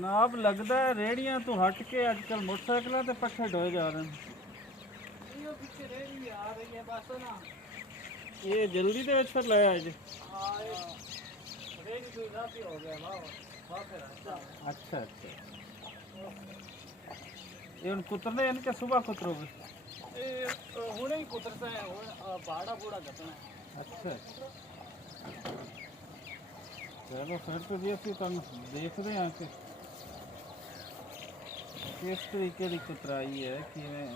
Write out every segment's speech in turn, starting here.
जनाब लगता है रेहड़ियां तो हट के आजकल मोटरसाइकिलों ते पट्ठे ढोए जा रहे हैं। ये जल्दी दे फिर ले आए जी। अच्छा अच्छा ये उन कुतरने इनके सुबह कुतरोगे? हुणे ही कुतरता है भाड़ा बूढ़ा घटना है। अच्छा चलो फिर तो जी असं तुम देखते हैं कि किस तरीके की कुतराई है किवें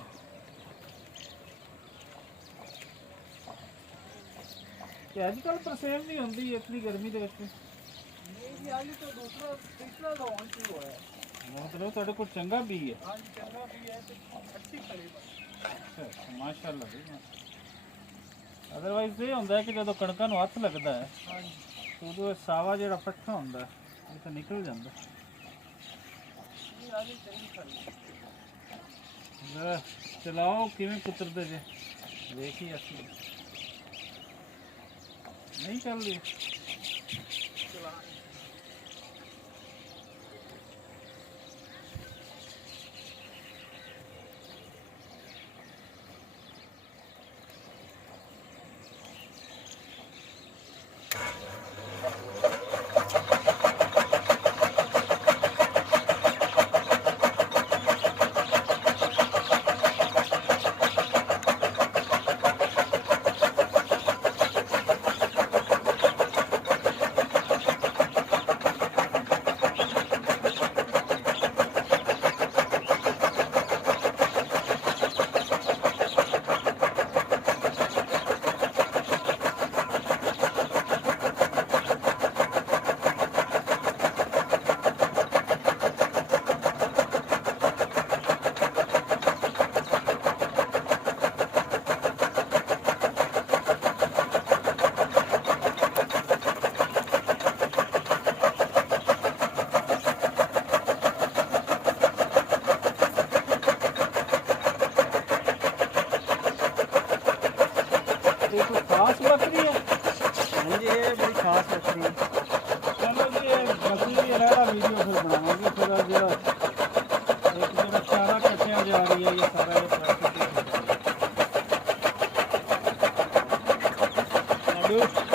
कि अजकल तरसेम नहीं होंगी इतनी गर्मी के ਵਿੱਚ नहीं आज तो दूसरा तीसरा राउंड शुरू हुआ है। मतलब ਤੁਹਾਡੇ ਕੋਲ ਚੰਗਾ ਬੀ ਹੈ? हाँ जी चंगा भी है तो अच्छी खड़ी बस। ਅੱਛਾ ਮਾਸ਼ਾਅੱਲਾ ਜੀ ਅਦਰਵਾਈਜ਼ ਇਹ ਹੁੰਦਾ ਹੈ ਕਿ ਜਦੋਂ ਕਣਕਾਂ ਨੂੰ ਹੱਥ ਲੱਗਦਾ ਹੈ हाँ जी ਉਦੋਂ ਇਹ ਸਾਵਾ ਜਿਹੜਾ ਪੱਠਾ ਹੁੰਦਾ ਇਹ ਤਾਂ ਨਿਕਲ ਜਾਂਦਾ। ये आज चंगी खड़ी है। ਜ਼ਰਾ ਚਲਾਓ ਕਿਵੇਂ ਕੁਤਰਦੇ ਜੇ ਵੇਖੀ ਅਸੀਂ ਨਹੀਂ ਚੱਲਦੀ। कोई खास बकरी है? हाँ जी ये बड़ी खास बकरी है। चलो जी ये बकरी की रहना वीडियो फिर बनाएंगे फिर अब जो एक जो चारा कटिया जा रही है ये सारा ये प्राकृतिक है।